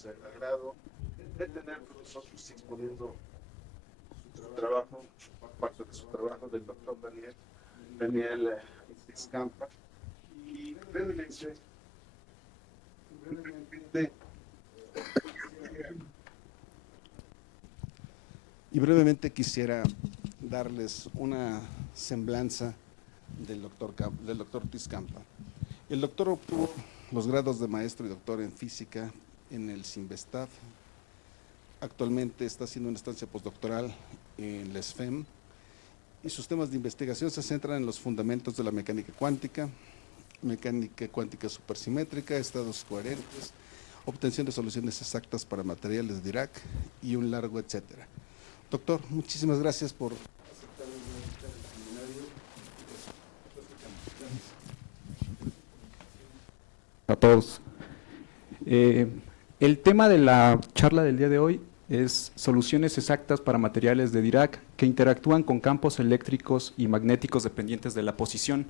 tenemos el agrado de tener con nosotros exponiendo su trabajo, parte de su trabajo, del doctor Daniel Tiscampa. Y brevemente, quisiera darles una semblanza del doctor Tiscampa. El doctor obtuvo los grados de maestro y doctor en física en el CINVESTAD. Actualmente está haciendo una estancia postdoctoral en la SFEM y sus temas de investigación se centran en los fundamentos de la mecánica cuántica supersimétrica, estados coherentes, obtención de soluciones exactas para materiales de Dirac y un largo etcétera. Doctor, muchísimas gracias por aceptar el seminario. A todos. El tema de la charla del día de hoy es soluciones exactas para materiales de Dirac que interactúan con campos eléctricos y magnéticos dependientes de la posición.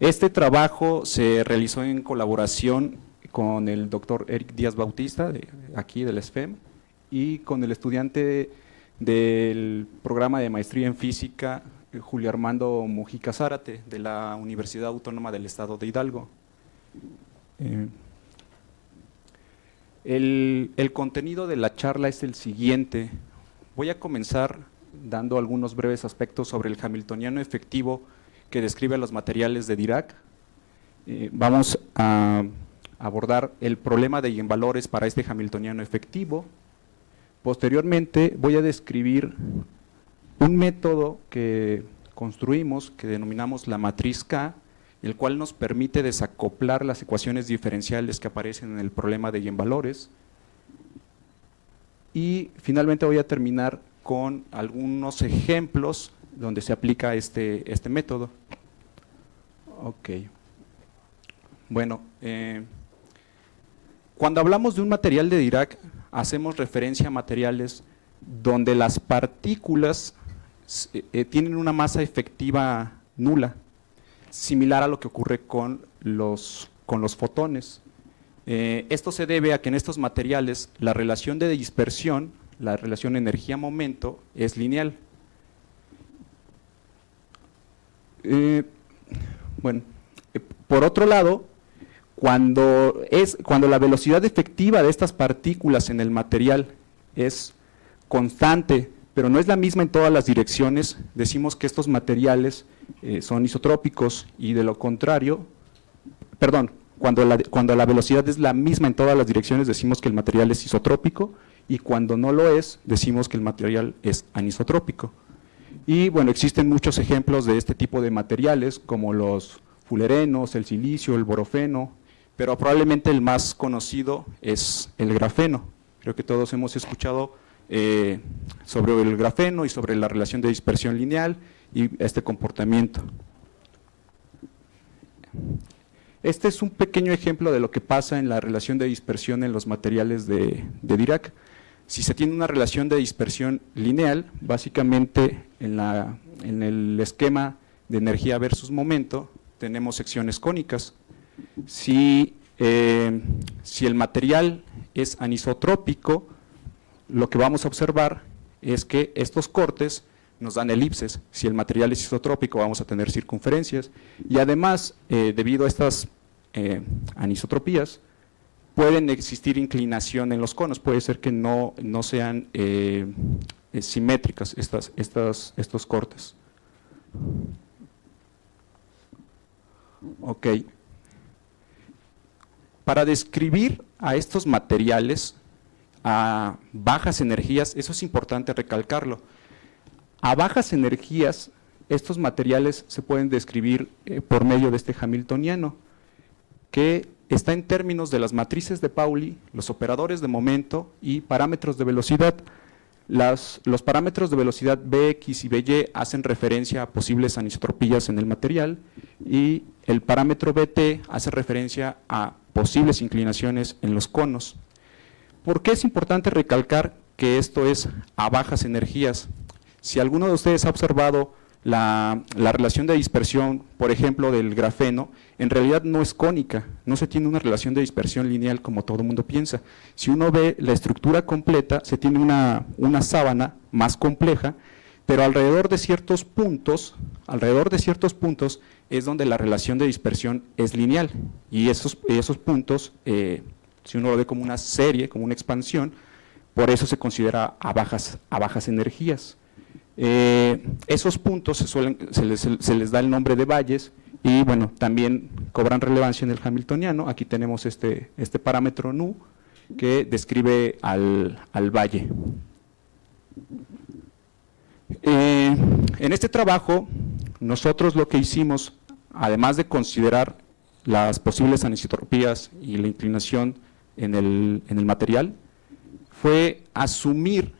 Este trabajo se realizó en colaboración con el doctor Eric Díaz Bautista, aquí del SFEM, y con el estudiante del programa de maestría en física, Julio Armando Mujica Zárate, de la Universidad Autónoma del Estado de Hidalgo. El contenido de la charla es el siguiente. Voy a comenzar dando algunos breves aspectos sobre el hamiltoniano efectivo que describe los materiales de Dirac. Vamos a abordar el problema de eigenvalores para este hamiltoniano efectivo. Posteriormente voy a describir un método que construimos, que denominamos la matriz K, el cual nos permite desacoplar las ecuaciones diferenciales que aparecen en el problema de eigenvalores. Y finalmente voy a terminar con algunos ejemplos donde se aplica este método. Ok. Bueno, cuando hablamos de un material de Dirac, hacemos referencia a materiales donde las partículas tienen una masa efectiva nula, similar a lo que ocurre con los fotones. Esto se debe a que en estos materiales la relación de dispersión, la relación energía-momento, es lineal. Por otro lado, cuando la velocidad efectiva de estas partículas en el material es constante, pero no es la misma en todas las direcciones, decimos que estos materiales son isotrópicos, y de lo contrario, cuando la velocidad es la misma en todas las direcciones, decimos que el material es isotrópico, y cuando no lo es, decimos que el material es anisotrópico. Y bueno, existen muchos ejemplos de este tipo de materiales, como los fulerenos, el silicio, el borofeno, pero probablemente el más conocido es el grafeno. Creo que todos hemos escuchado sobre el grafeno y sobre la relación de dispersión lineal y este comportamiento. Este es un pequeño ejemplo de lo que pasa en la relación de dispersión en los materiales de Dirac. Si se tiene una relación de dispersión lineal, básicamente en el esquema de energía versus momento tenemos secciones cónicas. Si el material es anisotrópico, lo que vamos a observar es que estos cortes nos dan elipses. Si el material es isotrópico, vamos a tener circunferencias, y además, debido a estas anisotropías, pueden existir inclinación en los conos. Puede ser que no sean simétricas estos cortes. Ok. Para describir a estos materiales a bajas energías, eso es importante recalcarlo. A bajas energías, estos materiales se pueden describir por medio de este hamiltoniano, que está en términos de las matrices de Pauli, los operadores de momento y parámetros de velocidad. Los parámetros de velocidad Bx y By hacen referencia a posibles anisotropías en el material, y el parámetro Bt hace referencia a posibles inclinaciones en los conos. ¿Por qué es importante recalcar que esto es a bajas energías? Si alguno de ustedes ha observado la relación de dispersión, por ejemplo, del grafeno, en realidad no es cónica, no se tiene una relación de dispersión lineal como todo el mundo piensa. Si uno ve la estructura completa, se tiene una sábana más compleja, pero alrededor de ciertos puntos es donde la relación de dispersión es lineal, y esos puntos, si uno lo ve como una serie, como una expansión, por eso se considera a bajas energías. Esos puntos se les da el nombre de valles y bueno, también cobran relevancia en el hamiltoniano. Aquí tenemos este parámetro nu que describe al valle. En este trabajo, nosotros lo que hicimos, además de considerar las posibles anisotropías y la inclinación en el material, fue asumir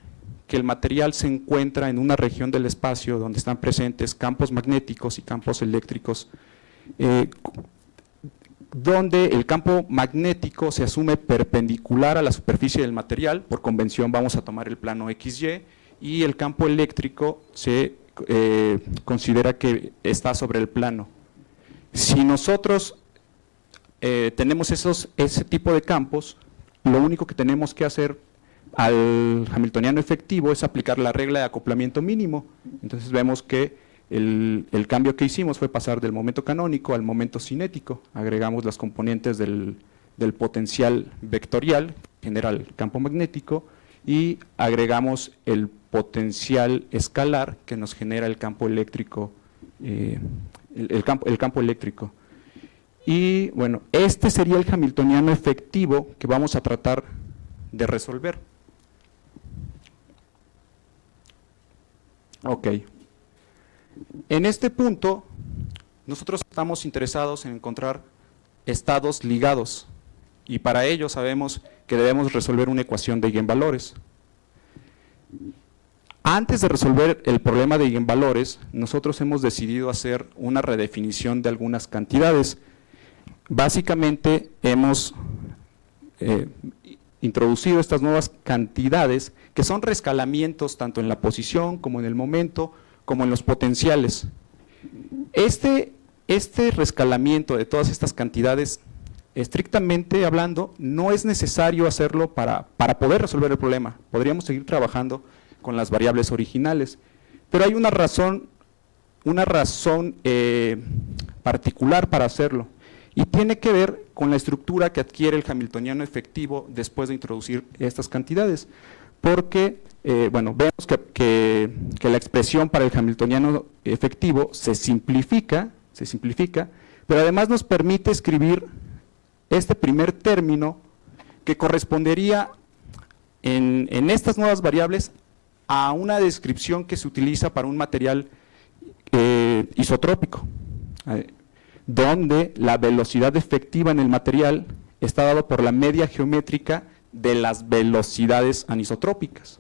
que el material se encuentra en una región del espacio donde están presentes campos magnéticos y campos eléctricos, donde el campo magnético se asume perpendicular a la superficie del material, por convención vamos a tomar el plano XY, y el campo eléctrico se considera que está sobre el plano. Si nosotros tenemos ese tipo de campos, lo único que tenemos que hacer al hamiltoniano efectivo es aplicar la regla de acoplamiento mínimo. Entonces vemos que el cambio que hicimos fue pasar del momento canónico al momento cinético. Agregamos las componentes del potencial vectorial, genera el campo magnético, y agregamos el potencial escalar que nos genera el campo eléctrico, el campo eléctrico. Y bueno, este sería el hamiltoniano efectivo que vamos a tratar de resolver. Ok. En este punto, nosotros estamos interesados en encontrar estados ligados, y para ello sabemos que debemos resolver una ecuación de eigenvalores. Antes de resolver el problema de eigenvalores, nosotros hemos decidido hacer una redefinición de algunas cantidades. Básicamente hemos introducido estas nuevas cantidades que son rescalamientos tanto en la posición como en el momento, como en los potenciales. Este rescalamiento de todas estas cantidades, estrictamente hablando, no es necesario hacerlo para poder resolver el problema. Podríamos seguir trabajando con las variables originales, pero hay una razón particular para hacerlo, y tiene que ver con la estructura que adquiere el hamiltoniano efectivo después de introducir estas cantidades, porque bueno, vemos que la expresión para el hamiltoniano efectivo se simplifica, pero además nos permite escribir este primer término que correspondería en estas nuevas variables a una descripción que se utiliza para un material isotrópico, donde la velocidad efectiva en el material está dado por la media geométrica de las velocidades anisotrópicas.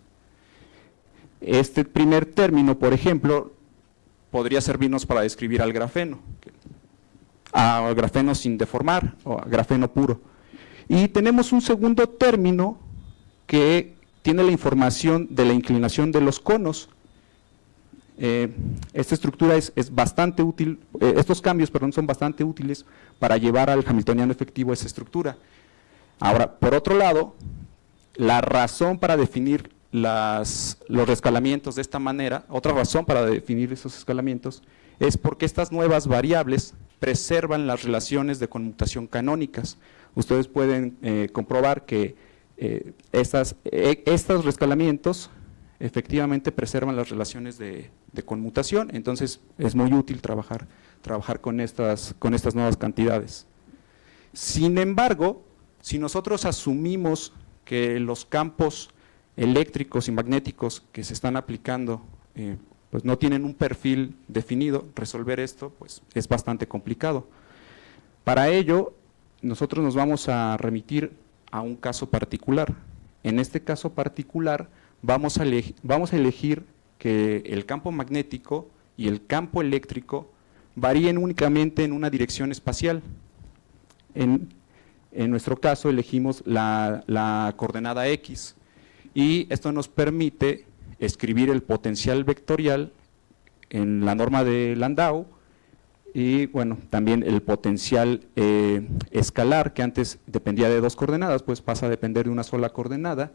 Este primer término, por ejemplo, podría servirnos para describir al grafeno sin deformar, o grafeno puro. Y tenemos un segundo término que tiene la información de la inclinación de los conos. Esta estructura es bastante útil, estos cambios, perdón, son bastante útiles para llevar al hamiltoniano efectivo esa estructura. Ahora, por otro lado, la razón para definir los rescalamientos de esta manera, otra razón para definir esos escalamientos, es porque estas nuevas variables preservan las relaciones de conmutación canónicas. Ustedes pueden comprobar que estos rescalamientos efectivamente preservan las relaciones de conmutación, entonces es muy útil trabajar con estas nuevas cantidades. Sin embargo, si nosotros asumimos que los campos eléctricos y magnéticos que se están aplicando pues no tienen un perfil definido, resolver esto pues es bastante complicado. Para ello, nosotros nos vamos a remitir a un caso particular. En este caso particular vamos a elegir que el campo magnético y el campo eléctrico varíen únicamente en una dirección espacial. En nuestro caso elegimos la coordenada X, y esto nos permite escribir el potencial vectorial en la norma de Landau, y bueno, también el potencial escalar, que antes dependía de 2 coordenadas, pues pasa a depender de una sola coordenada,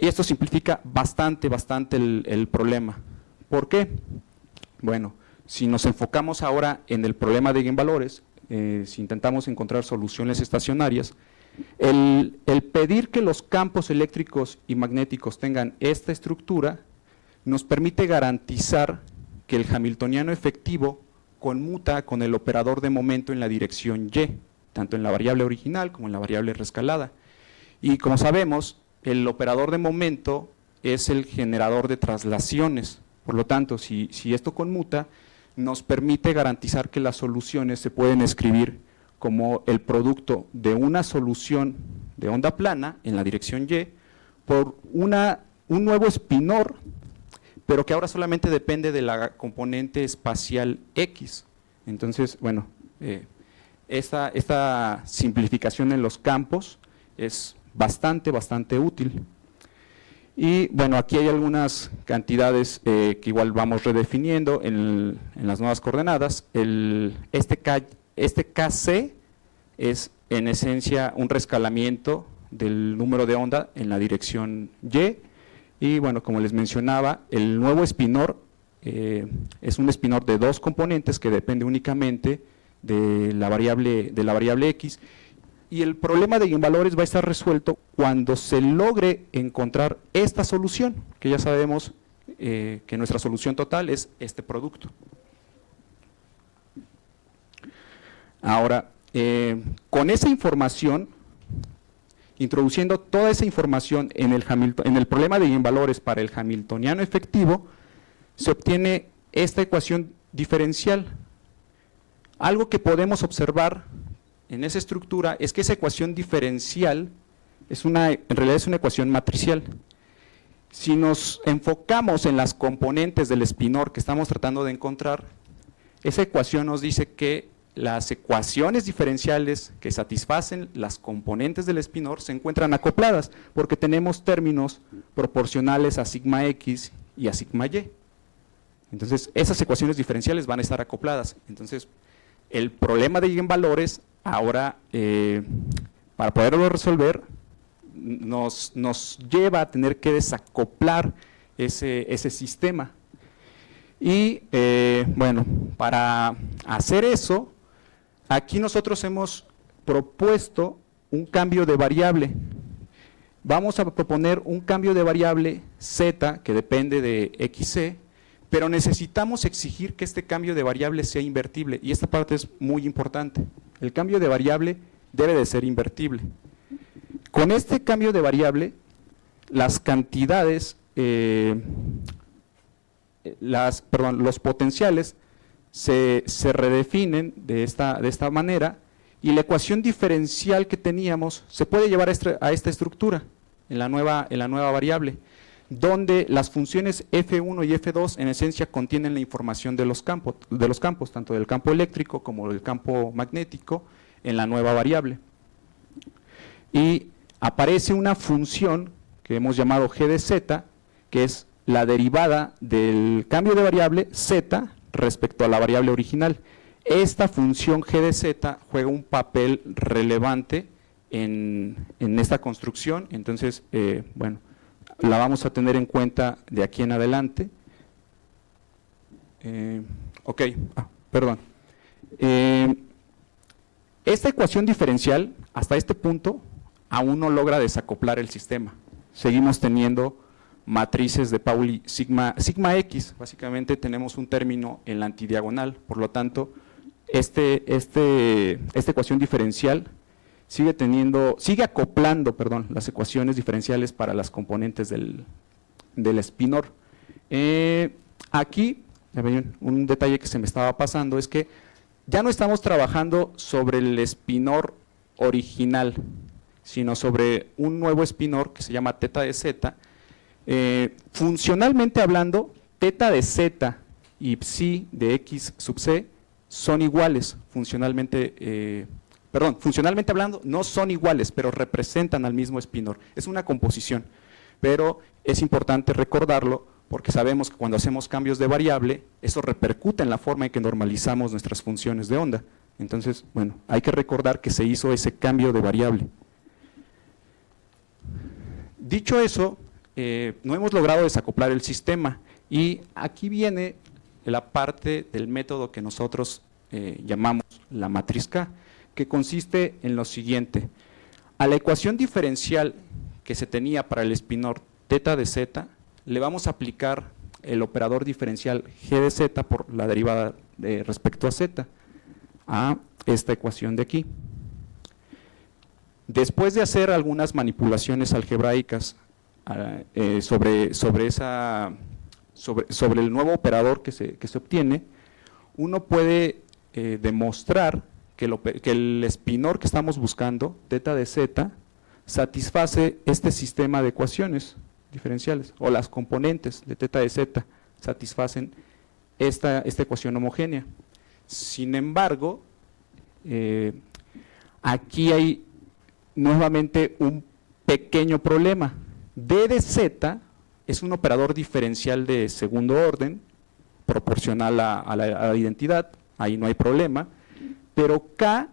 y esto simplifica bastante el problema. ¿Por qué? Bueno, si nos enfocamos ahora en el problema de eigenvalores, si intentamos encontrar soluciones estacionarias, el pedir que los campos eléctricos y magnéticos tengan esta estructura nos permite garantizar que el hamiltoniano efectivo conmuta con el operador de momento en la dirección y, tanto en la variable original como en la variable reescalada. Y como sabemos, el operador de momento es el generador de traslaciones. Por lo tanto, si esto conmuta, nos permite garantizar que las soluciones se pueden escribir como el producto de una solución de onda plana en la dirección y por un nuevo espinor, pero que ahora solamente depende de la componente espacial X. Entonces, bueno, esta simplificación en los campos es bastante útil. Y bueno, aquí hay algunas cantidades que igual vamos redefiniendo en las nuevas coordenadas. Este KC es en esencia un reescalamiento del número de onda en la dirección y bueno, como les mencionaba, el nuevo espinor es un espinor de 2 componentes que depende únicamente de la variable X, y el problema de eigenvalores va a estar resuelto cuando se logre encontrar esta solución, que ya sabemos que nuestra solución total es este producto. Ahora, con esa información, introduciendo toda esa información en el problema de eigenvalores para el hamiltoniano efectivo, se obtiene esta ecuación diferencial. Algo que podemos observar en esa estructura es que esa ecuación diferencial en realidad es una ecuación matricial. Si nos enfocamos en las componentes del espinor que estamos tratando de encontrar, esa ecuación nos dice que las ecuaciones diferenciales que satisfacen las componentes del espinor se encuentran acopladas, porque tenemos términos proporcionales a sigma x y a sigma y. Entonces, esas ecuaciones diferenciales van a estar acopladas. Entonces, el problema de eigenvalores, ahora, para poderlo resolver, nos lleva a tener que desacoplar ese sistema. Y, bueno, para hacer eso, aquí nosotros hemos propuesto un cambio de variable. Vamos a proponer un cambio de variable z que depende de xc, pero necesitamos exigir que este cambio de variable sea invertible, y esta parte es muy importante. El cambio de variable debe de ser invertible. Con este cambio de variable, las cantidades, los potenciales se redefinen de esta manera, y la ecuación diferencial que teníamos se puede llevar a esta estructura en la nueva variable, donde las funciones F1 y F2 en esencia contienen la información de los campos, tanto del campo eléctrico como del campo magnético, en la nueva variable. Y aparece una función que hemos llamado g de z, que es la derivada del cambio de variable z respecto a la variable original. Esta función g de z juega un papel relevante en esta construcción, entonces, bueno, la vamos a tener en cuenta de aquí en adelante. Ok, perdón. Esta ecuación diferencial, hasta este punto, aún no logra desacoplar el sistema. Seguimos teniendo matrices de Pauli sigma x, básicamente tenemos un término en la antidiagonal, por lo tanto, esta ecuación diferencial sigue acoplando, las ecuaciones diferenciales para las componentes del espinor. Aquí, un detalle que se me estaba pasando es que ya no estamos trabajando sobre el espinor original, sino sobre un nuevo espinor que se llama teta de z. Funcionalmente hablando, teta de z y psi de x sub c son iguales, funcionalmente hablando no son iguales, pero representan al mismo espinor. Es una composición, pero es importante recordarlo porque sabemos que cuando hacemos cambios de variable, eso repercute en la forma en que normalizamos nuestras funciones de onda. Entonces, bueno, hay que recordar que se hizo ese cambio de variable. Dicho eso, no hemos logrado desacoplar el sistema, y aquí viene la parte del método que nosotros llamamos la matriz K, que consiste en lo siguiente: a la ecuación diferencial que se tenía para el espinor teta de z, le vamos a aplicar el operador diferencial g de z por la derivada respecto a z, a esta ecuación de aquí. Después de hacer algunas manipulaciones algebraicas sobre el nuevo operador que se obtiene, uno puede demostrar que el espinor que estamos buscando, teta de z, satisface este sistema de ecuaciones diferenciales, o las componentes de teta de z satisfacen esta ecuación homogénea. Sin embargo, aquí hay nuevamente un pequeño problema. D de z es un operador diferencial de segundo orden, proporcional a la identidad, ahí no hay problema, pero K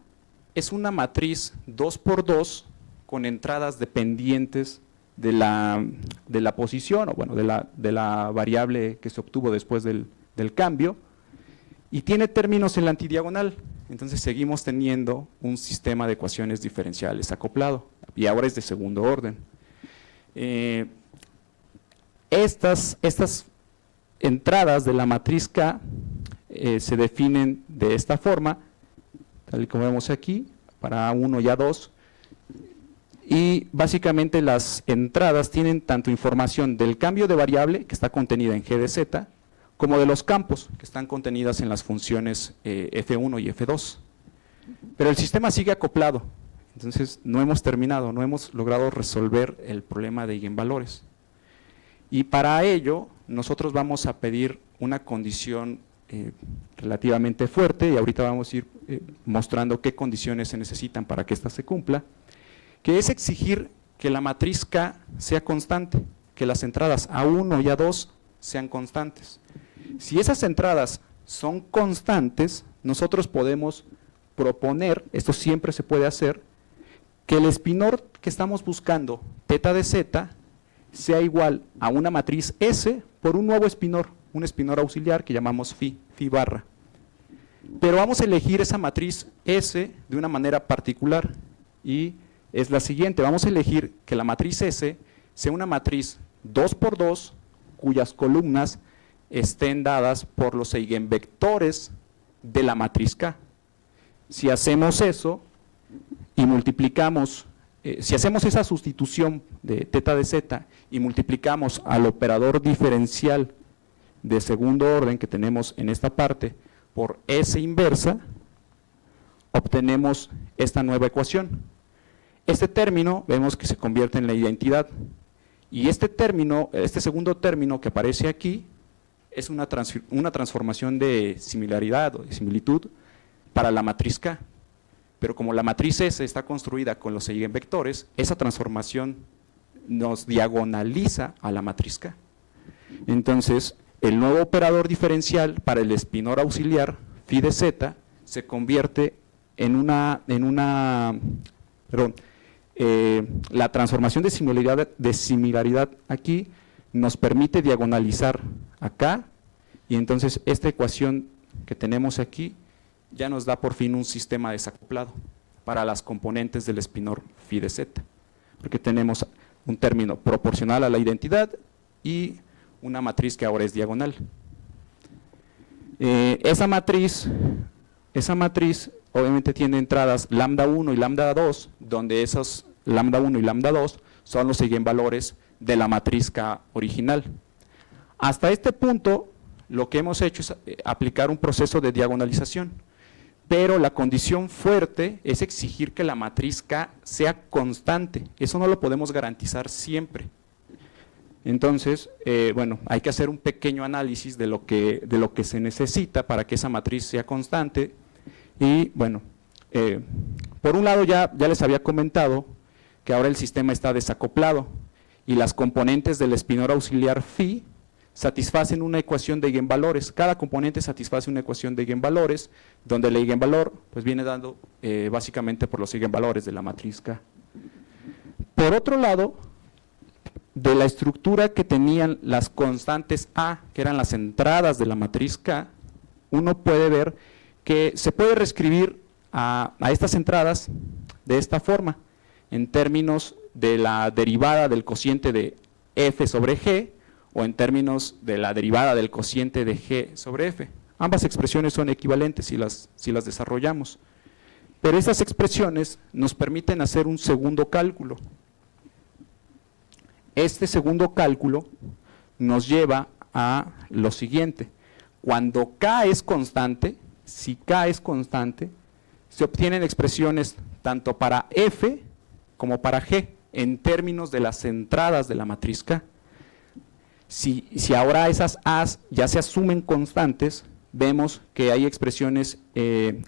es una matriz 2×2 con entradas dependientes de la posición, o bueno, de la variable que se obtuvo después del cambio, y tiene términos en la antidiagonal. Entonces seguimos teniendo un sistema de ecuaciones diferenciales acoplado, y ahora es de segundo orden. Estas entradas de la matriz K se definen de esta forma, tal y como vemos aquí, para A1 y A2, y básicamente las entradas tienen tanto información del cambio de variable, que está contenida en G de Z, como de los campos, que están contenidas en las funciones F1 y F2. Pero el sistema sigue acoplado, entonces no hemos terminado, no hemos logrado resolver el problema de eigenvalores. Y para ello, nosotros vamos a pedir una condición relativamente fuerte, y ahorita vamos a ir mostrando qué condiciones se necesitan para que ésta se cumpla, que es exigir que la matriz K sea constante, que las entradas A1 y A2 sean constantes. Si esas entradas son constantes, nosotros podemos proponer, esto siempre se puede hacer, que el espinor que estamos buscando, teta de z, sea igual a una matriz S por un nuevo espinor, un espinor auxiliar que llamamos phi barra. Pero vamos a elegir esa matriz S de una manera particular, y es la siguiente: vamos a elegir que la matriz S sea una matriz 2×2 cuyas columnas estén dadas por los eigenvectores de la matriz K. Si hacemos eso y multiplicamos, si hacemos esa sustitución de teta de z y multiplicamos al operador diferencial de segundo orden que tenemos en esta parte por S inversa, obtenemos esta nueva ecuación. Este término vemos que se convierte en la identidad, y este término, este segundo término que aparece aquí, es una transformación de similaridad o de similitud para la matriz K. Pero como la matriz S está construida con los eigenvectores, esa transformación nos diagonaliza a la matriz K. Entonces, el nuevo operador diferencial para el espinor auxiliar, phi de z, se convierte en la transformación de similaridad aquí nos permite diagonalizar acá, y entonces esta ecuación que tenemos aquí ya nos da por fin un sistema desacoplado para las componentes del espinor phi de z, porque tenemos un término proporcional a la identidad y una matriz que ahora es diagonal. Esa matriz obviamente tiene entradas lambda 1 y lambda 2, donde esos lambda 1 y lambda 2 son los eigenvalores de la matriz K original. Hasta este punto, lo que hemos hecho es aplicar un proceso de diagonalización, pero la condición fuerte es exigir que la matriz K sea constante. Eso no lo podemos garantizar siempre. Entonces, bueno, hay que hacer un pequeño análisis de lo que se necesita para que esa matriz sea constante. Y bueno, por un lado ya les había comentado que ahora el sistema está desacoplado, y las componentes del espinor auxiliar phi satisfacen una ecuación de eigenvalores. Cada componente satisface una ecuación de eigenvalores, donde el eigenvalor pues, viene dando básicamente por los eigenvalores de la matriz K. Por otro lado, de la estructura que tenían las constantes A, que eran las entradas de la matriz K, uno puede ver que se puede reescribir a estas entradas de esta forma, en términos de la derivada del cociente de F sobre G, o en términos de la derivada del cociente de G sobre F. Ambas expresiones son equivalentes si las desarrollamos. Pero esas expresiones nos permiten hacer un segundo cálculo. Este segundo cálculo nos lleva a lo siguiente. Cuando K es constante, si K es constante, se obtienen expresiones tanto para F como para G, en términos de las entradas de la matriz K. Si ahora esas A's ya se asumen constantes, vemos que hay expresiones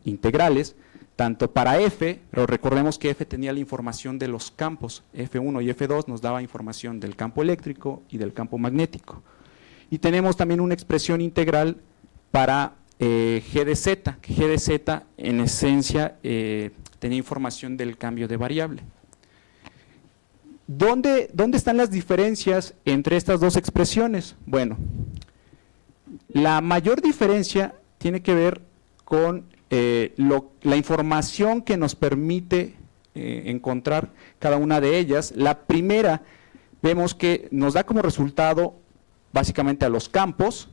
integrales, tanto para F, pero recordemos que F tenía la información de los campos, F1 y F2 nos daba información del campo eléctrico y del campo magnético. Y tenemos también una expresión integral para G de Z, que G de Z en esencia tenía información del cambio de variable. ¿Dónde están las diferencias entre estas dos expresiones? Bueno, la mayor diferencia tiene que ver con la información que nos permite encontrar cada una de ellas. La primera, vemos que nos da como resultado básicamente a los campos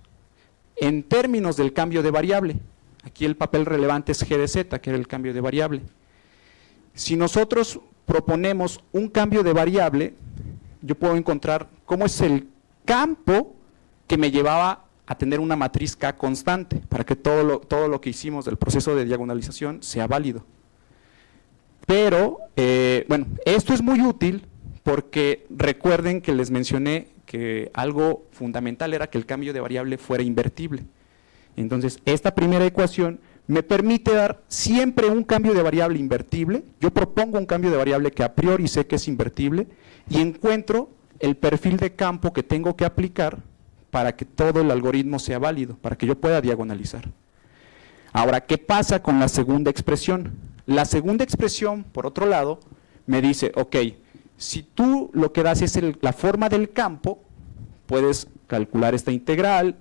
en términos del cambio de variable. Aquí el papel relevante es G de Z, que era el cambio de variable. Si nosotros proponemos un cambio de variable, yo puedo encontrar cómo es el campo que me llevaba a tener una matriz K constante, para que todo lo que hicimos del proceso de diagonalización sea válido. Pero, bueno, esto es muy útil porque recuerden que les mencioné que algo fundamental era que el cambio de variable fuera invertible. Entonces, esta primera ecuación me permite dar siempre un cambio de variable invertible. Yo propongo un cambio de variable que a priori sé que es invertible y encuentro el perfil de campo que tengo que aplicar para que todo el algoritmo sea válido, para que yo pueda diagonalizar. Ahora, ¿qué pasa con la segunda expresión? La segunda expresión, por otro lado, me dice, ok, si tú lo que das es la forma del campo, puedes calcular esta integral,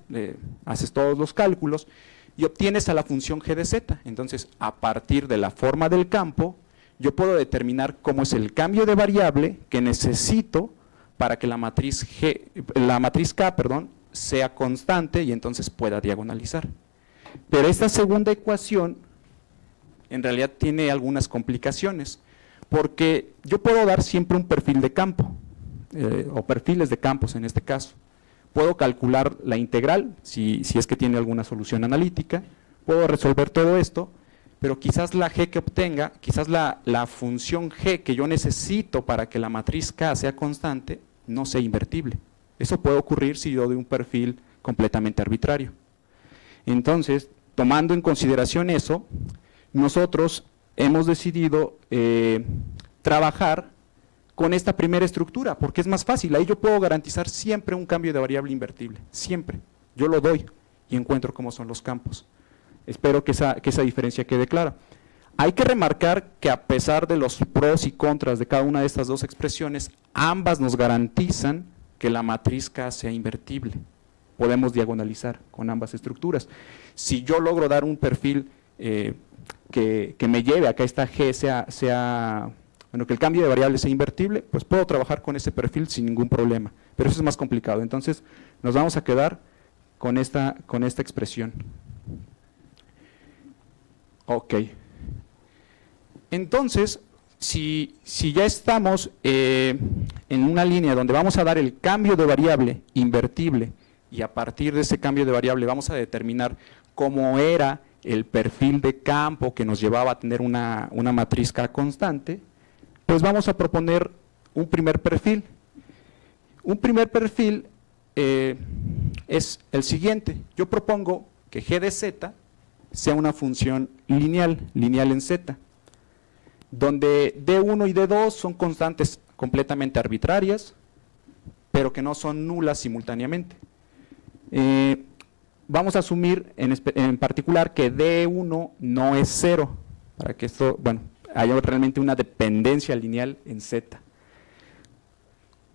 haces todos los cálculos y obtienes a la función G de Z. Entonces, a partir de la forma del campo, yo puedo determinar cómo es el cambio de variable que necesito para que la matriz K, sea constante y entonces pueda diagonalizar. Pero esta segunda ecuación en realidad tiene algunas complicaciones, porque yo puedo dar siempre un perfil de campo, o perfiles de campos en este caso. Puedo calcular la integral, si es que tiene alguna solución analítica, puedo resolver todo esto, pero quizás la G que obtenga, quizás la función G que yo necesito para que la matriz K sea constante, no sea invertible. Eso puede ocurrir si yo doy un perfil completamente arbitrario. Entonces, tomando en consideración eso, nosotros hemos decidido trabajar con esta primera estructura, porque es más fácil. Ahí yo puedo garantizar siempre un cambio de variable invertible, siempre. Yo lo doy y encuentro cómo son los campos. Espero que esa diferencia quede clara. Hay que remarcar que a pesar de los pros y contras de cada una de estas dos expresiones, ambas nos garantizan que la matriz K sea invertible. Podemos diagonalizar con ambas estructuras. Si yo logro dar un perfil que me lleve a que esta G bueno, que el cambio de variable sea invertible, pues puedo trabajar con ese perfil sin ningún problema, pero eso es más complicado. Entonces, nos vamos a quedar con esta expresión. Ok. Entonces, si ya estamos en una línea donde vamos a dar el cambio de variable invertible y a partir de ese cambio de variable vamos a determinar cómo era el perfil de campo que nos llevaba a tener una matriz K constante, pues vamos a proponer un primer perfil. Un primer perfil es el siguiente. Yo propongo que G de Z sea una función lineal en Z, donde D1 y D2 son constantes completamente arbitrarias, pero que no son nulas simultáneamente. Vamos a asumir en particular que D1 no es 0, para que esto, bueno, haya realmente una dependencia lineal en Z.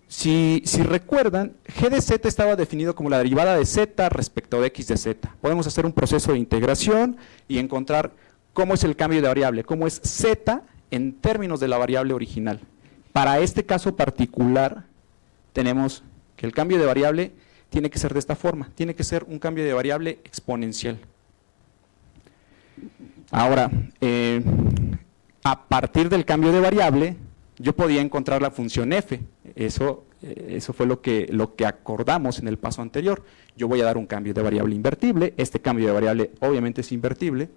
Si recuerdan, G de Z estaba definido como la derivada de Z respecto de X de Z. Podemos hacer un proceso de integración y encontrar cómo es el cambio de variable, cómo es Z en términos de la variable original. Para este caso particular, tenemos que el cambio de variable tiene que ser de esta forma, tiene que ser un cambio de variable exponencial. Ahora, a partir del cambio de variable, yo podía encontrar la función f. Eso fue lo que acordamos en el paso anterior. Yo voy a dar un cambio de variable invertible, este cambio de variable obviamente es invertible,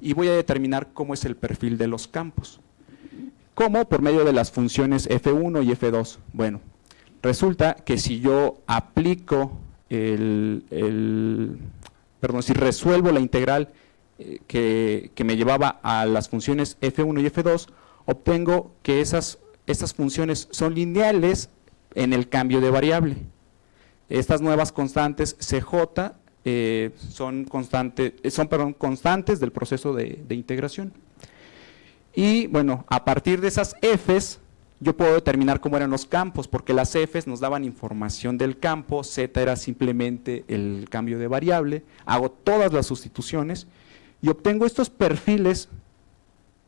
y voy a determinar cómo es el perfil de los campos. ¿Cómo? Por medio de las funciones f1 y f2. Bueno, resulta que si yo aplico si resuelvo la integral que me llevaba a las funciones f1 y f2, obtengo que estas funciones son lineales en el cambio de variable. Estas nuevas constantes CJ son constantes del proceso de integración. Y bueno, a partir de esas f's, yo puedo determinar cómo eran los campos, porque las f's nos daban información del campo, z era simplemente el cambio de variable, hago todas las sustituciones y obtengo estos perfiles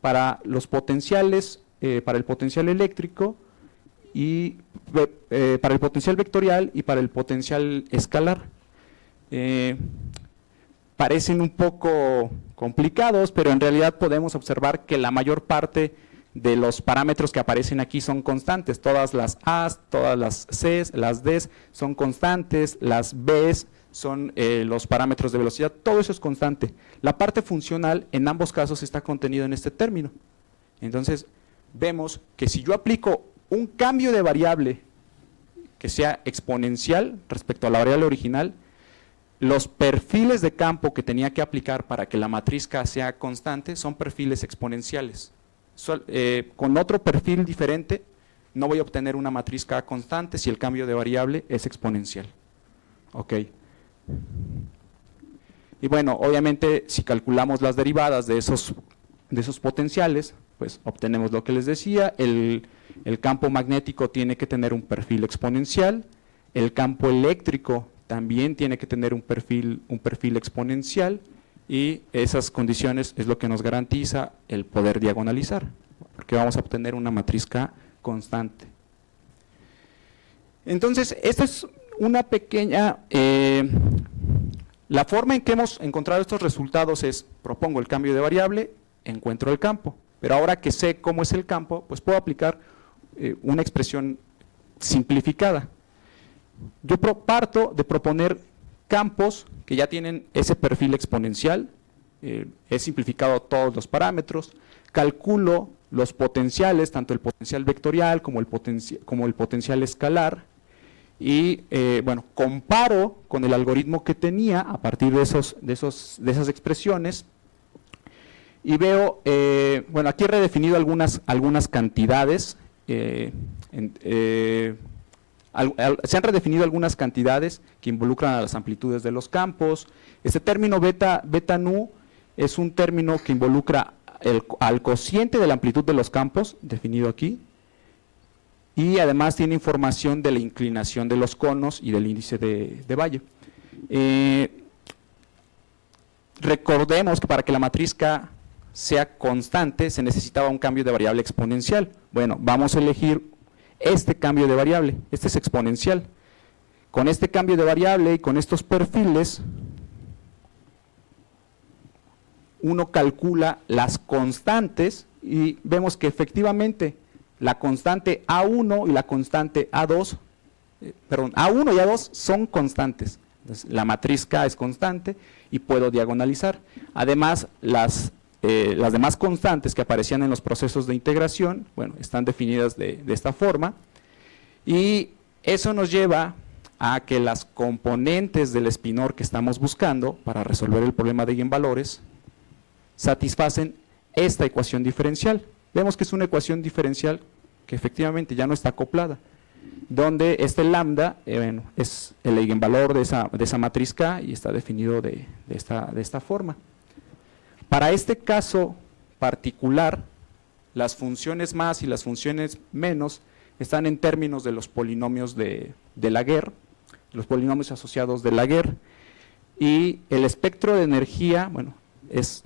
para los potenciales, para el potencial eléctrico, y para el potencial vectorial y para el potencial escalar. Parecen un poco complicados, pero en realidad podemos observar que la mayor parte de los parámetros que aparecen aquí son constantes. Todas las A's, todas las C's, las D's son constantes, las B's son los parámetros de velocidad, todo eso es constante. La parte funcional en ambos casos está contenido en este término. Entonces, vemos que si yo aplico un cambio de variable que sea exponencial respecto a la variable original, los perfiles de campo que tenía que aplicar para que la matriz K sea constante son perfiles exponenciales. Con otro perfil diferente no voy a obtener una matriz K constante si el cambio de variable es exponencial. Ok. Y bueno, obviamente si calculamos las derivadas de esos potenciales, pues obtenemos lo que les decía, el campo magnético tiene que tener un perfil exponencial, el campo eléctrico también tiene que tener un perfil exponencial, y esas condiciones es lo que nos garantiza el poder diagonalizar, porque vamos a obtener una matriz K constante. Entonces, esta es una pequeña… la forma en que hemos encontrado estos resultados es, propongo el cambio de variable, encuentro el campo, pero ahora que sé cómo es el campo, pues puedo aplicar una expresión simplificada. Yo parto de proponer campos que ya tienen ese perfil exponencial, he simplificado todos los parámetros, calculo los potenciales, tanto el potencial vectorial como el potencial escalar, y bueno, comparo con el algoritmo que tenía a partir de esas expresiones, y veo, bueno, aquí he redefinido algunas cantidades, se han redefinido algunas cantidades que involucran a las amplitudes de los campos. Este término beta nu es un término que involucra al cociente de la amplitud de los campos, definido aquí, y además tiene información de la inclinación de los conos y del índice de Valle. Recordemos que para que la matriz K sea constante se necesitaba un cambio de variable exponencial. Bueno, vamos a elegir este cambio de variable, este es exponencial. Con este cambio de variable y con estos perfiles, uno calcula las constantes y vemos que efectivamente la constante A1 y la constante A2, A1 y A2 son constantes. Entonces, la matriz K es constante y puedo diagonalizar. Además, las demás constantes que aparecían en los procesos de integración, bueno, están definidas de esta forma, y eso nos lleva a que las componentes del espinor que estamos buscando para resolver el problema de eigenvalores satisfacen esta ecuación diferencial. Vemos que es una ecuación diferencial que efectivamente ya no está acoplada. donde este lambda bueno, es el eigenvalor de esa matriz K y está definido de esta forma. Para este caso particular, las funciones más y las funciones menos están en términos de los polinomios de Laguerre, los polinomios asociados de Laguerre, y el espectro de energía, bueno, es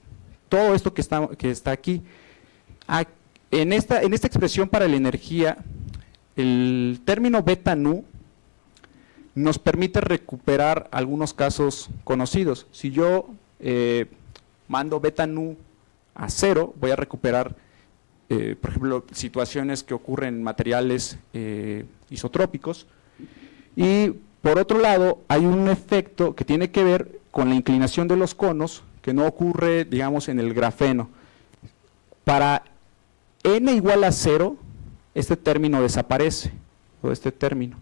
todo esto que está aquí. En esta expresión para la energía, el término beta nu nos permite recuperar algunos casos conocidos. Si yo mando beta nu a 0, voy a recuperar, por ejemplo, situaciones que ocurren en materiales isotrópicos. Y por otro lado, hay un efecto que tiene que ver con la inclinación de los conos, que no ocurre, digamos, en el grafeno. Para n igual a 0, este término desaparece, o este término.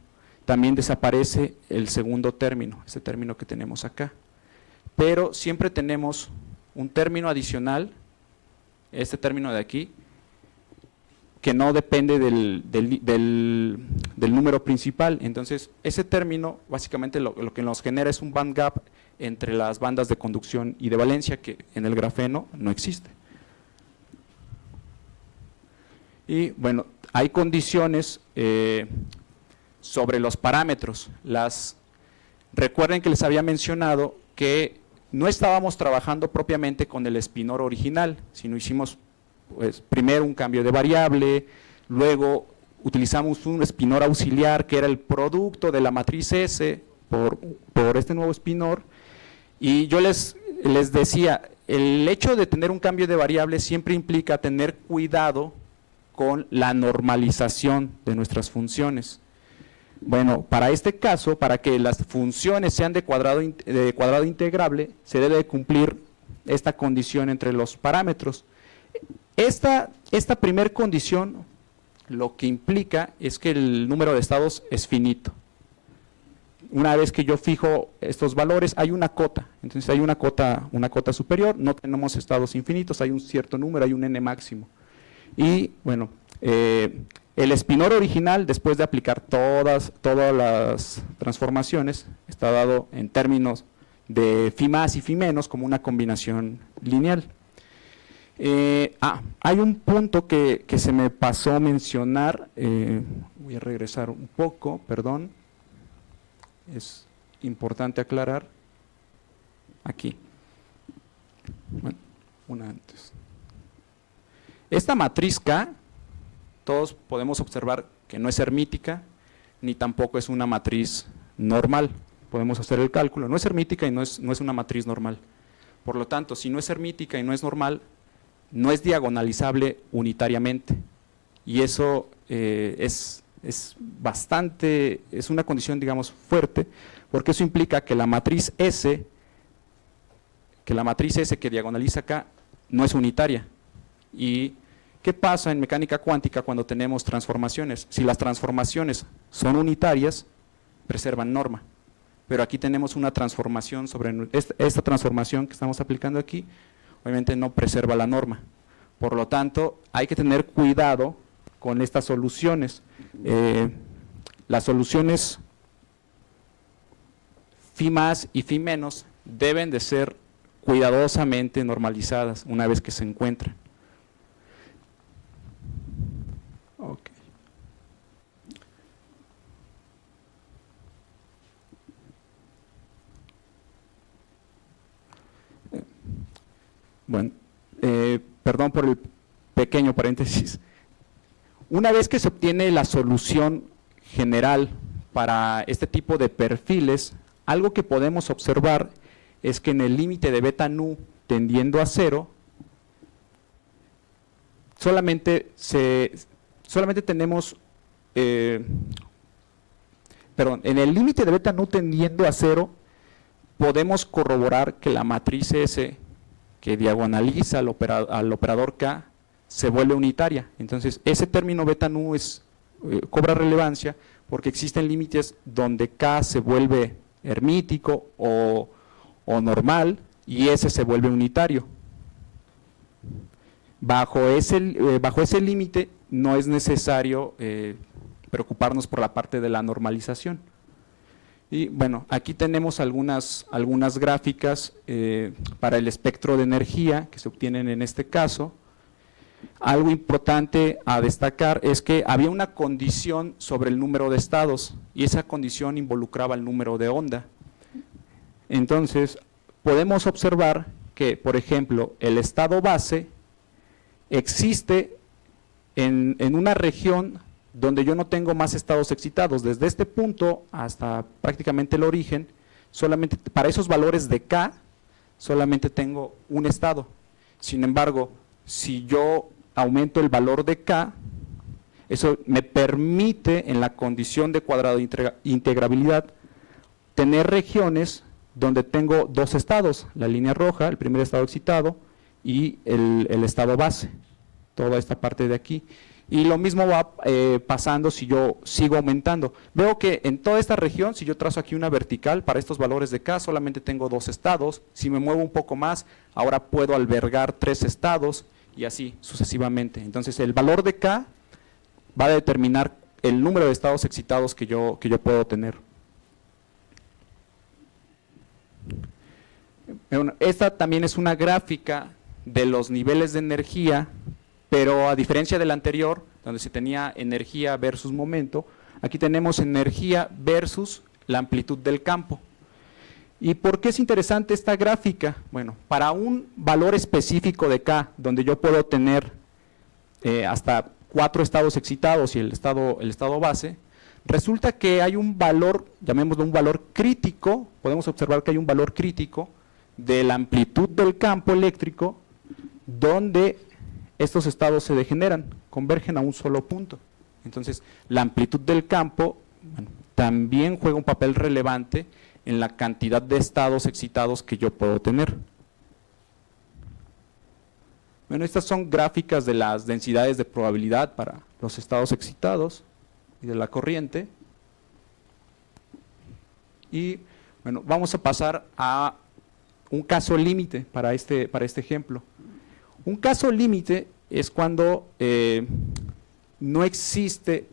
También desaparece el segundo término, este término que tenemos acá. Pero siempre tenemos un término adicional, este término de aquí, que no depende del número principal. Entonces, ese término básicamente lo que nos genera es un band gap entre las bandas de conducción y de valencia, que en el grafeno no existe. Y bueno, hay condiciones sobre los parámetros. Recuerden que les había mencionado que no estábamos trabajando propiamente con el espinor original, sino hicimos pues, primero un cambio de variable, luego utilizamos un espinor auxiliar que era el producto de la matriz S por este nuevo espinor, y yo les decía, el hecho de tener un cambio de variable siempre implica tener cuidado con la normalización de nuestras funciones. Bueno, para este caso, para que las funciones sean de cuadrado integrable, se debe cumplir esta condición entre los parámetros. Esta primera condición lo que implica es que el número de estados es finito. Una vez que yo fijo estos valores, hay una cota, entonces hay una cota superior, no tenemos estados infinitos, hay un cierto número, hay un n máximo. Y bueno, el espinor original, después de aplicar todas las transformaciones, está dado en términos de phi más y phi menos como una combinación lineal. Hay un punto que se me pasó a mencionar, voy a regresar un poco, perdón, es importante aclarar, aquí, bueno, una antes. Esta matriz K, todos podemos observar que no es hermítica, ni tampoco es una matriz normal. Podemos hacer el cálculo, no es hermítica y no es una matriz normal. Por lo tanto, si no es hermítica y no es normal, no es diagonalizable unitariamente. Y eso es una condición, digamos, fuerte, porque eso implica que la matriz S que diagonaliza acá no es unitaria. ¿Y qué pasa en mecánica cuántica cuando tenemos transformaciones? Si las transformaciones son unitarias, preservan norma. Pero aquí tenemos una transformación sobre esta transformación que estamos aplicando aquí, obviamente no preserva la norma. Por lo tanto, hay que tener cuidado con estas soluciones. Las soluciones phi más y phi menos deben de ser cuidadosamente normalizadas una vez que se encuentran. Okay. Bueno, perdón por el pequeño paréntesis. Una vez que se obtiene la solución general para este tipo de perfiles, algo que podemos observar es que en el límite de beta nu tendiendo a 0, solamente tenemos, en el límite de beta nu tendiendo a 0, podemos corroborar que la matriz S que diagonaliza al operador K se vuelve unitaria. Entonces, ese término beta nu cobra relevancia porque existen límites donde K se vuelve hermítico o normal y S se vuelve unitario. Bajo ese límite no es necesario preocuparnos por la parte de la normalización. Y bueno, aquí tenemos algunas gráficas para el espectro de energía que se obtienen en este caso. Algo importante a destacar es que había una condición sobre el número de estados y esa condición involucraba el número de onda. Entonces, podemos observar que, por ejemplo, el estado base existe en una región donde yo no tengo más estados excitados. Desde este punto hasta prácticamente el origen, solamente para esos valores de K, solamente tengo un estado. Sin embargo, si yo aumento el valor de K, eso me permite en la condición de cuadrado de integrabilidad tener regiones donde tengo dos estados, la línea roja, el primer estado excitado, y el estado base, toda esta parte de aquí. Y lo mismo va pasando si yo sigo aumentando. Veo que en toda esta región, si yo trazo aquí una vertical para estos valores de K, solamente tengo dos estados. Si me muevo un poco más, ahora puedo albergar 3 estados y así sucesivamente. Entonces el valor de K va a determinar el número de estados excitados que yo puedo tener. Bueno, esta también es una gráfica de los niveles de energía, pero a diferencia de la anterior, donde se tenía energía versus momento, aquí tenemos energía versus la amplitud del campo. ¿Y por qué es interesante esta gráfica? Bueno, para un valor específico de K, donde yo puedo tener hasta 4 estados excitados y el estado base, resulta que hay un valor, llamémoslo un valor crítico, podemos observar que hay un valor crítico de la amplitud del campo eléctrico, donde estos estados se degeneran, convergen a un solo punto. Entonces, la amplitud del campo, bueno, también juega un papel relevante en la cantidad de estados excitados que yo puedo tener. Bueno, estas son gráficas de las densidades de probabilidad para los estados excitados y de la corriente. Y bueno, vamos a pasar a un caso límite para este ejemplo. Un caso límite es cuando no existe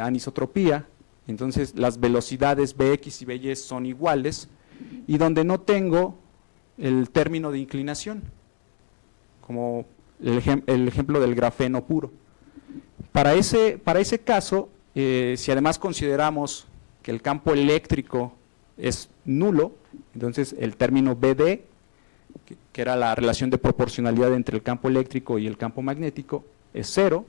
anisotropía, entonces las velocidades Bx y By son iguales y donde no tengo el término de inclinación, como el ejemplo del grafeno puro. Para ese caso, si además consideramos que el campo eléctrico es nulo, entonces el término Bd, que era la relación de proporcionalidad entre el campo eléctrico y el campo magnético, es 0,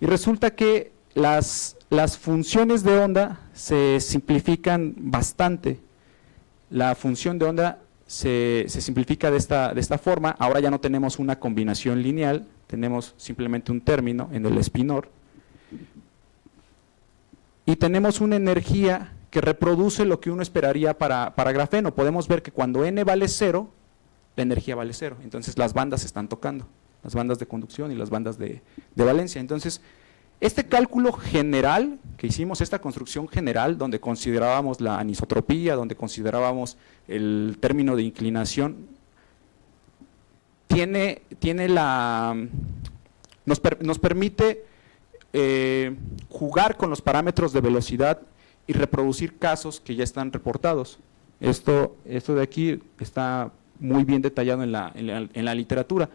y resulta que las funciones de onda se simplifican bastante. La función de onda se simplifica de esta forma. Ahora ya no tenemos una combinación lineal, tenemos simplemente un término en el espinor, y tenemos una energía que reproduce lo que uno esperaría para grafeno. Podemos ver que cuando n vale 0, la energía vale 0, entonces las bandas se están tocando, las bandas de conducción y las bandas de valencia. Entonces, este cálculo general que hicimos, esta construcción general, donde considerábamos la anisotropía, donde considerábamos el término de inclinación, nos permite jugar con los parámetros de velocidad y reproducir casos que ya están reportados. Esto de aquí está muy bien detallado en la literatura.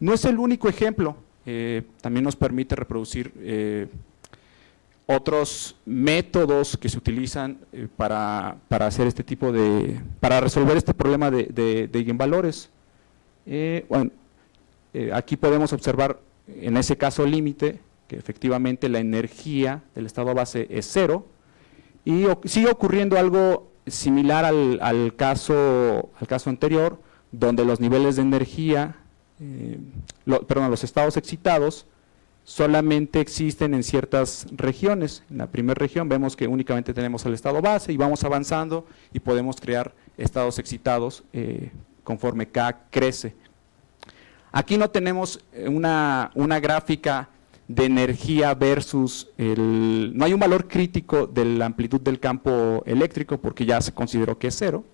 No es el único ejemplo, también nos permite reproducir otros métodos que se utilizan para hacer este tipo para resolver este problema de eigenvalores. Bueno, aquí podemos observar en ese caso límite que efectivamente la energía del estado base es 0 y sigue ocurriendo algo similar al caso anterior, donde los niveles de energía, los estados excitados solamente existen en ciertas regiones. En la primera región vemos que únicamente tenemos el estado base y vamos avanzando y podemos crear estados excitados conforme K crece. Aquí no tenemos una gráfica de energía versus no hay un valor crítico de la amplitud del campo eléctrico porque ya se consideró que es 0.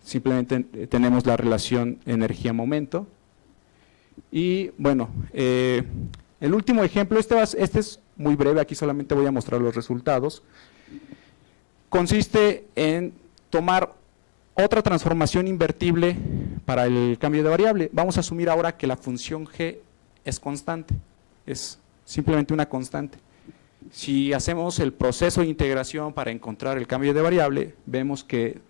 Simplemente tenemos la relación energía-momento. Y bueno, El último ejemplo, este es muy breve, aquí solamente voy a mostrar los resultados. Consiste en tomar otra transformación invertible para el cambio de variable. Vamos a asumir ahora que la función g es constante, es simplemente una constante. Si hacemos el proceso de integración para encontrar el cambio de variable, vemos que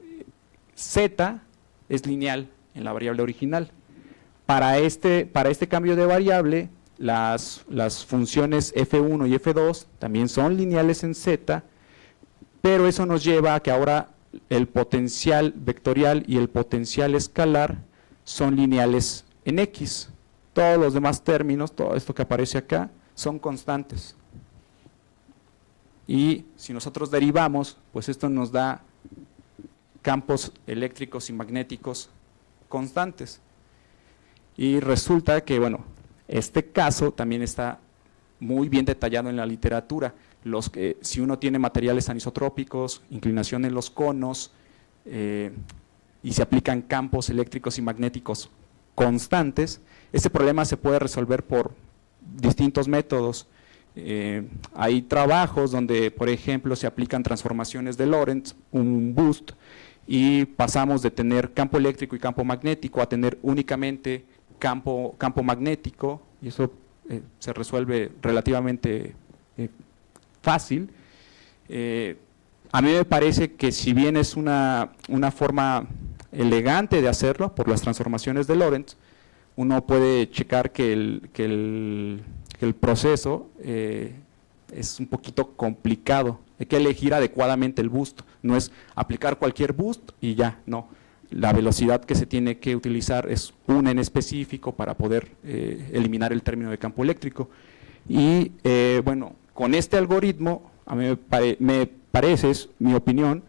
z es lineal en la variable original. Para este cambio de variable, las funciones f1 y f2 también son lineales en z, pero eso nos lleva a que ahora el potencial vectorial y el potencial escalar son lineales en x. Todos los demás términos, todo esto que aparece acá, son constantes. Y si nosotros derivamos, pues esto nos da campos eléctricos y magnéticos constantes. Y resulta que, bueno, este caso también está muy bien detallado en la literatura. Si uno tiene materiales anisotrópicos, inclinación en los conos, y se aplican campos eléctricos y magnéticos constantes, este problema se puede resolver por distintos métodos. Hay trabajos donde, por ejemplo, se aplican transformaciones de Lorentz, un boost, y pasamos de tener campo eléctrico y campo magnético a tener únicamente campo magnético, y eso se resuelve relativamente fácil. A mí me parece que si bien es una forma elegante de hacerlo por las transformaciones de Lorentz, uno puede checar que el proceso es un poquito complicado. Hay que elegir adecuadamente el boost, no es aplicar cualquier boost y ya, no. La velocidad que se tiene que utilizar es una en específico para poder eliminar el término de campo eléctrico. Y bueno, con este algoritmo, a mí me parece, es mi opinión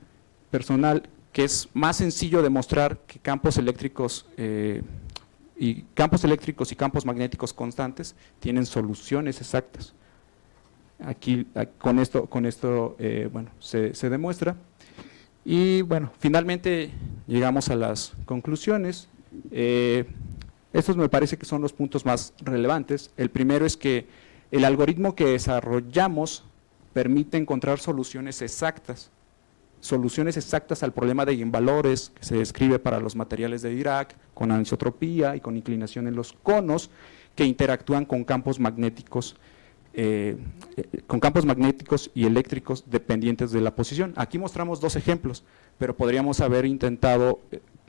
personal, que es más sencillo demostrar que campos eléctricos y campos magnéticos constantes tienen soluciones exactas. Aquí con esto bueno, se demuestra. Y bueno, finalmente llegamos a las conclusiones. Estos me parece que son los puntos más relevantes. El primero es que el algoritmo que desarrollamos permite encontrar soluciones exactas al problema de eigenvalores que se describe para los materiales de Dirac, con anisotropía y con inclinación en los conos, que interactúan con campos magnéticos y eléctricos dependientes de la posición. Aquí mostramos dos ejemplos, pero podríamos haber intentado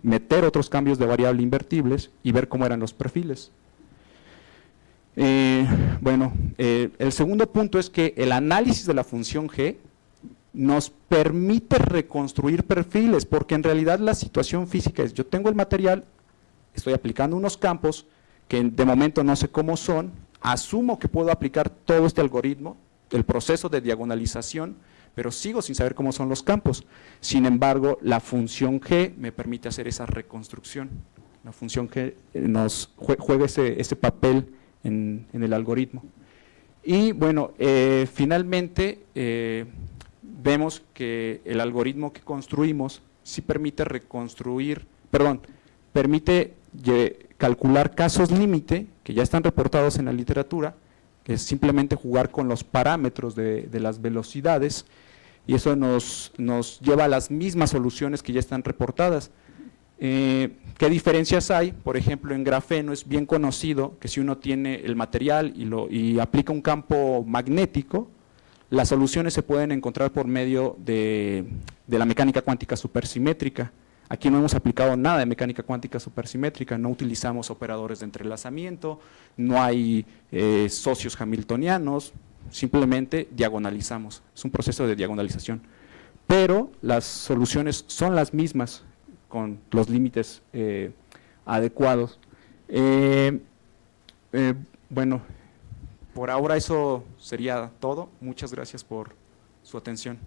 meter otros cambios de variable invertibles y ver cómo eran los perfiles. Bueno, el segundo punto es que el análisis de la función g nos permite reconstruir perfiles, porque en realidad la situación física es: yo tengo el material, estoy aplicando unos campos que de momento no sé cómo son, asumo que puedo aplicar todo este algoritmo, el proceso de diagonalización, pero sigo sin saber cómo son los campos. Sin embargo, la función g me permite hacer esa reconstrucción. La función g nos juega ese papel en el algoritmo. Y bueno, finalmente vemos que el algoritmo que construimos sí permite permite calcular casos límite que ya están reportados en la literatura, que es simplemente jugar con los parámetros de las velocidades, y eso nos lleva a las mismas soluciones que ya están reportadas. ¿Qué diferencias hay? Por ejemplo, en grafeno es bien conocido que si uno tiene el material y aplica un campo magnético, las soluciones se pueden encontrar por medio de la mecánica cuántica supersimétrica. Aquí no hemos aplicado nada de mecánica cuántica supersimétrica, no utilizamos operadores de entrelazamiento, no hay socios hamiltonianos, simplemente diagonalizamos, es un proceso de diagonalización. Pero las soluciones son las mismas, con los límites adecuados. Bueno, por ahora eso sería todo. Muchas gracias por su atención.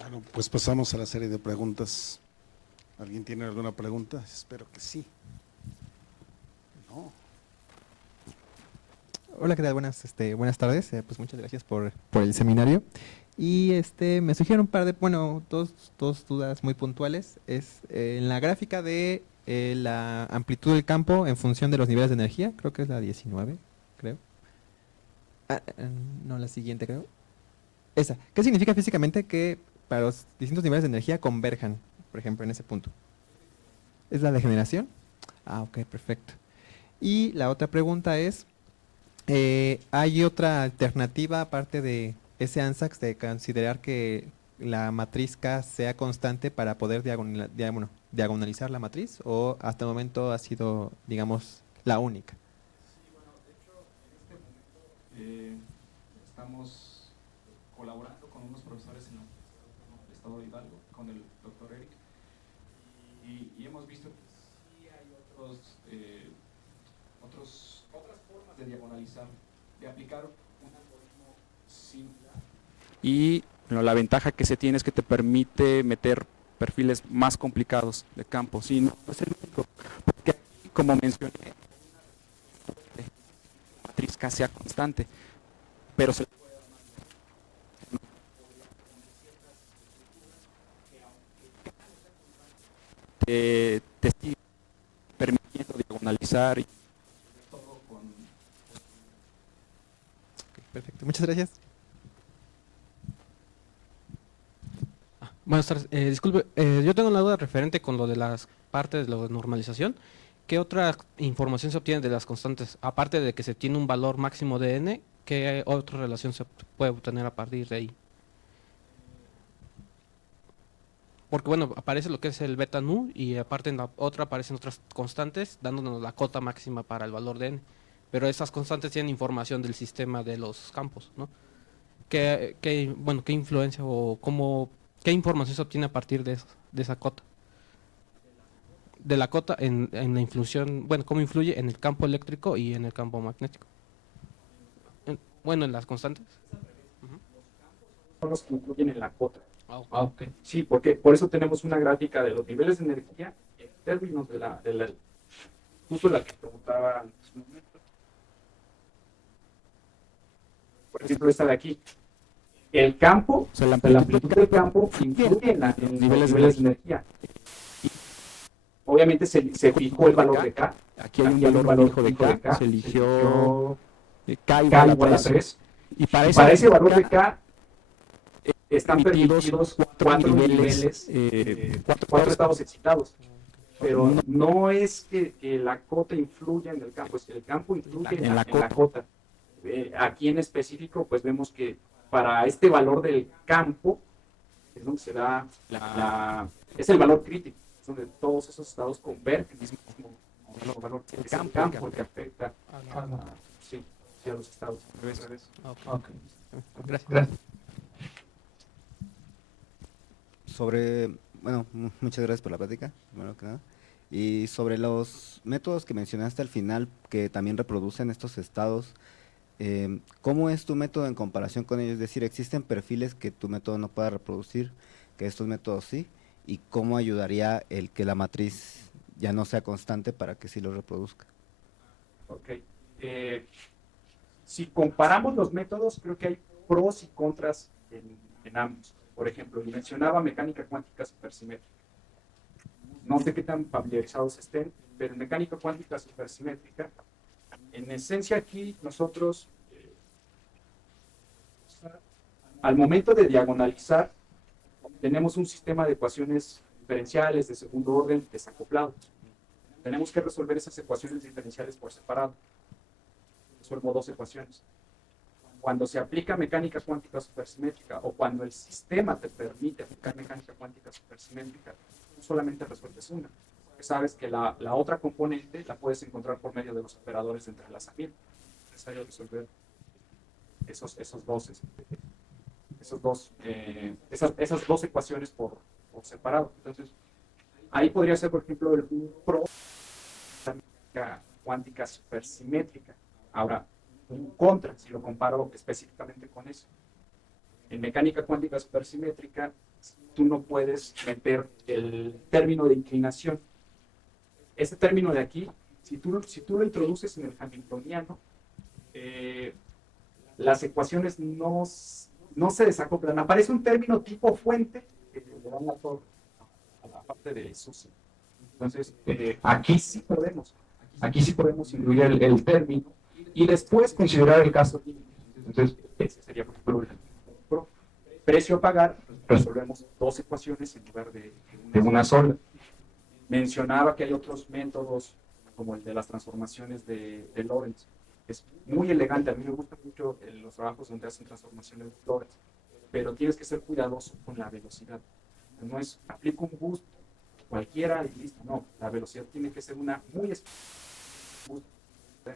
Bueno, pues pasamos a la serie de preguntas. ¿Alguien tiene alguna pregunta? Espero que sí. No. Hola, ¿qué tal? Buenas tardes. Pues muchas gracias por el seminario. Y me surgieron un par de, bueno, dos dudas muy puntuales. Es en la gráfica de la amplitud del campo en función de los niveles de energía, creo que es la 19, creo. No, la siguiente, creo. Esa. ¿Qué significa físicamente que para los distintos niveles de energía converjan, por ejemplo, en ese punto? ¿Es la degeneración? Ah, ok, perfecto. Y la otra pregunta es, ¿hay otra alternativa aparte de ese ANSAX de considerar que la matriz K sea constante para poder diagonalizar la matriz? ¿O hasta el momento ha sido, digamos, la única? Estamos colaborando con unos profesores en el estado de Hidalgo, con el doctor Eric, y hemos visto que sí hay otras formas de diagonalizar, de aplicar un algoritmo simple. Y bueno, la ventaja que se tiene es que te permite meter perfiles más complicados de campo. Sí, no es el único, porque aquí, como mencioné, la matriz K sea constante, pero se te sigue permitiendo diagonalizar y todo con... Ok, perfecto, muchas gracias. Buenas tardes. Disculpe, yo tengo una duda referente con lo de las partes de la normalización. ¿Qué otra información se obtiene de las constantes? Aparte de que se tiene un valor máximo de n, ¿qué otra relación se puede obtener a partir de ahí? Porque bueno, aparece lo que es el beta nu y aparte en la otra aparecen otras constantes dándonos la cota máxima para el valor de n. Pero esas constantes tienen información del sistema de los campos, ¿no? Bueno, ¿qué influencia o qué información se obtiene a partir de esa cota? De la cota en la influencia, bueno, cómo influye en el campo eléctrico y en el campo magnético. Bueno, en las constantes. Son los que incluyen en la cota. Ok. Sí, porque por eso tenemos una gráfica de los niveles de energía en términos justo la que preguntaba en su momento. Por ejemplo, esta de aquí. El campo, o sea, la amplitud del campo influye en los niveles de energía. Obviamente se fijó el valor de K. Aquí hay un valor fijo de K, se eligió K igual a 3. Y para ese valor de K están permitidos cuatro niveles, cuatro estados excitados. Pero no es que la cota influya en el campo, es que el campo influye en la cota. Aquí en específico, pues vemos que para este valor del campo es donde se da es el valor crítico, es donde todos esos estados convergen. Es el valor del campo que afecta a los estados. Okay. Gracias. Bueno, muchas gracias por la plática, primero que nada. Y sobre los métodos que mencionaste al final, que también reproducen estos estados, ¿cómo es tu método en comparación con ellos? Es decir, ¿existen perfiles que tu método no pueda reproducir, que estos métodos sí? ¿Y cómo ayudaría el que la matriz ya no sea constante para que sí lo reproduzca? Ok. Si comparamos los métodos, creo que hay pros y contras en ambos. Por ejemplo, mencionaba mecánica cuántica supersimétrica. No sé qué tan familiarizados estén, pero en mecánica cuántica supersimétrica, en esencia aquí nosotros, al momento de diagonalizar, tenemos un sistema de ecuaciones diferenciales de segundo orden desacoplado. Tenemos que resolver esas ecuaciones diferenciales por separado. Resuelvo dos ecuaciones. Cuando se aplica mecánica cuántica supersimétrica o cuando el sistema te permite aplicar mecánica cuántica supersimétrica, no solamente resuelves una, porque sabes que la otra componente la puedes encontrar por medio de los operadores de entrelazamiento. Es necesario resolver esas dos ecuaciones por separado. Entonces, ahí podría ser, por ejemplo, un pro de la mecánica cuántica supersimétrica. Ahora, un contra, si lo comparo específicamente con eso. En mecánica cuántica supersimétrica, tú no puedes meter el término de inclinación. Este término de aquí, si tú lo introduces en el hamiltoniano, las ecuaciones no no se desacoplan. Aparece un término tipo fuente que le dan la torre a la parte de SUSE. Entonces, aquí sí podemos incluir el término y después considerar el caso límite. Entonces, ese sería, por ejemplo, el precio a pagar. Resolvemos dos ecuaciones en lugar de una sola. Mencionaba que hay otros métodos, como el de las transformaciones de Lorentz. Es muy elegante, a mí me gustan mucho los trabajos donde hacen transformaciones de Lorentz, pero tienes que ser cuidadoso con la velocidad. No es, aplico un boost cualquiera y listo, no. La velocidad tiene que ser una muy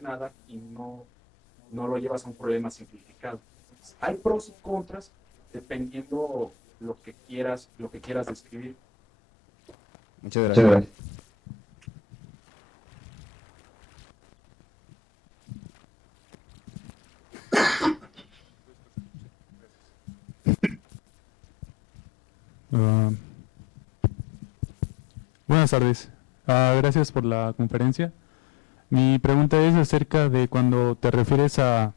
nada y no lo llevas a un problema simplificado. Hay pros y contras dependiendo lo que quieras describir. Muchas gracias. Ah, buenas tardes. Gracias por la conferencia. Mi pregunta es acerca de cuando te refieres a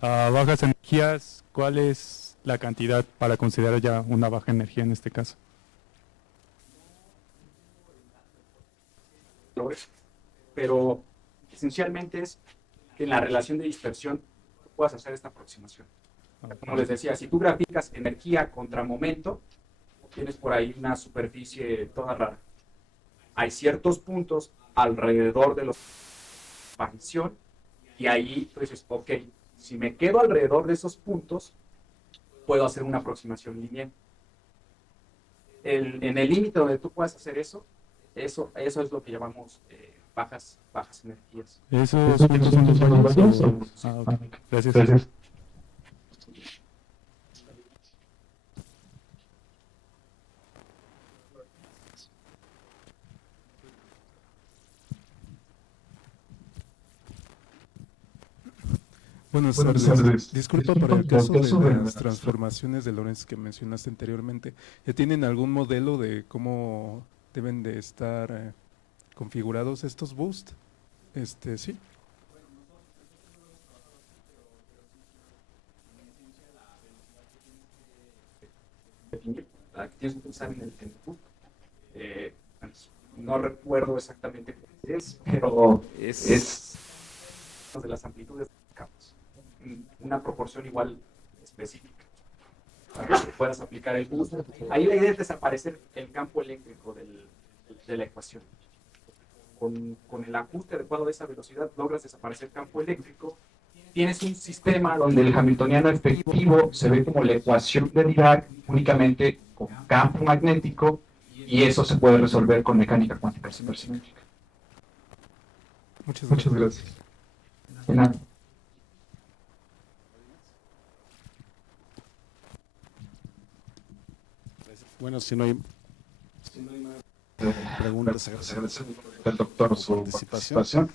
bajas energías, ¿cuál es la cantidad para considerar ya una baja energía en este caso? Pero esencialmente es que en la relación de dispersión puedas hacer esta aproximación. Como les decía, si tú graficas energía contra momento, tienes por ahí una superficie toda rara. Hay ciertos puntos alrededor de la expansión y ahí tú dices, ok, si me quedo alrededor de esos puntos, puedo hacer una aproximación lineal. En el límite donde tú puedas hacer eso es lo que llamamos bajas energías. ¿Esos puntos son los valles? Ok. Gracias. Buenas tardes. Disculpa, para el caso de las transformaciones de Lorentz que mencionaste anteriormente, ¿ya tienen algún modelo de cómo deben de estar configurados estos boosts? Sí. La que tienes que pensar en el punto. No recuerdo exactamente qué es, pero es de las amplitudes de campos. Una proporción igual específica para que puedas aplicar el boost. Ahí la idea es desaparecer el campo eléctrico de la ecuación. Con el ajuste adecuado de esa velocidad logras desaparecer el campo eléctrico. Tienes un sistema donde el hamiltoniano efectivo se ve como la ecuación de Dirac únicamente con campo magnético, y eso se puede resolver con mecánica cuántica supersimétrica. Muchas gracias. De nada. Bueno, si no hay preguntas, agradecemos al doctor su participación.